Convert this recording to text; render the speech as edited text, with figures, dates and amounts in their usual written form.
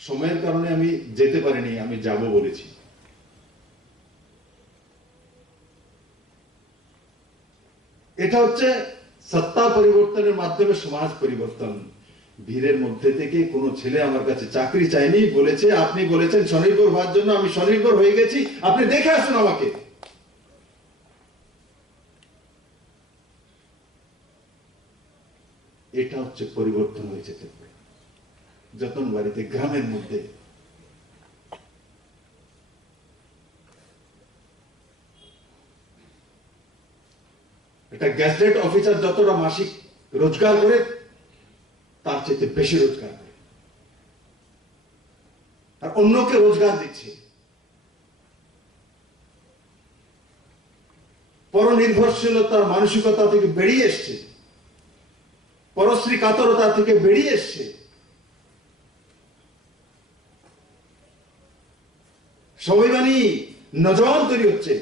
সময়ের কারণে আমি যেতে পারিনি, আমি যাব বলেছি। এটা হচ্ছে সত্তা পরিবর্তনের মাধ্যমে সমাজ পরিবর্তন। ভিড়ের মধ্যে থেকে কোনো ছেলে আমার কাছে চাকরি চাইনি, বলেছে আপনি বলেছেন স্বনির্ভর হওয়ার জন্য, আমি স্বনির্ভর হয়ে গেছি, আপনি দেখে আসুন আমাকে। এটা হচ্ছে পরিবর্তন হয়েছে যতনবাড়িতে, গ্রামের মধ্যে। একটা গ্যাজেট অফিসার যতটা মাসিক রোজগার করে তার চেয়ে বেশি রোজগার করে, আর অন্যকে রোজগার দিচ্ছে। পরনির্ভরশীলতার মানসিকতা থেকে বেরিয়ে এসছে, পরশ্রী কাতরতা থেকে বেরিয়ে এসছে। স্বাভিমানী নজওয়ান তৈরি হচ্ছে।